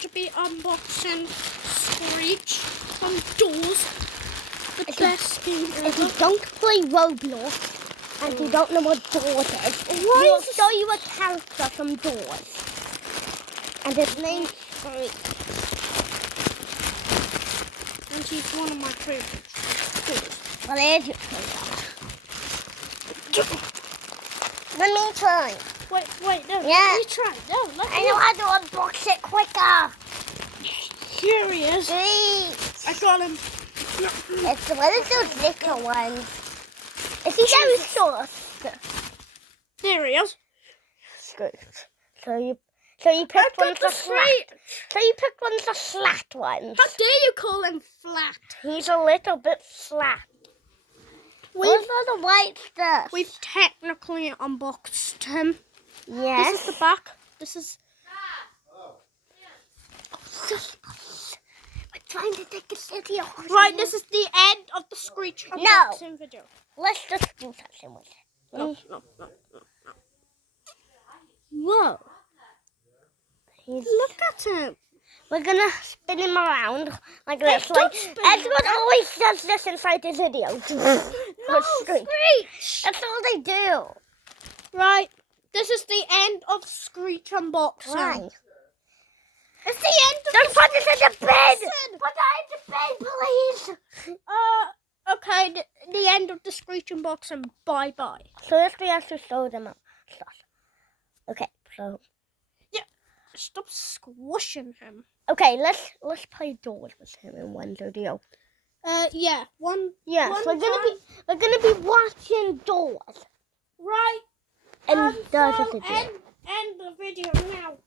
to be unboxing Screech from Doors. The best game ever. If you don't play Roblox and you don't know what Doors is, we'll show you a character from Doors. And his name's Screech. And he's one of my favorites. Well, here's your trailer. Let me try. Wait, no. Yeah. Let me try. No, I know how to unbox it quicker. Here he is. Sweet. I got him. It's one of those little ones. Is he very soft? There he is. Good. So you picked one of the flat. So you picked one of the flat ones. How dare you call him flat? He's a little bit flat. What are the white stuff? We've technically unboxed him. Yes. This is the back. This is. We're trying to take a video. Right, this is the end of the Screech unboxing video. Let's just do something with it. No. Whoa. Look at him. We're gonna spin him around like this. Don't Like spin everyone always does this inside his videos. No, Screech. That's all they do. Right, this is the end of Screech unboxing. Right. It's the end of Don't put this in the bin. unboxing. Put that in the bin, please. Okay, the end of the Screech unboxing. Bye-bye. So if we have to show them up stuff. Okay, so Stop squishing him. okay, let's play Doors with him in one video. Yeah, one. Yeah, one so we're gonna be watching Doors. Right. And So there's a video. end the video now.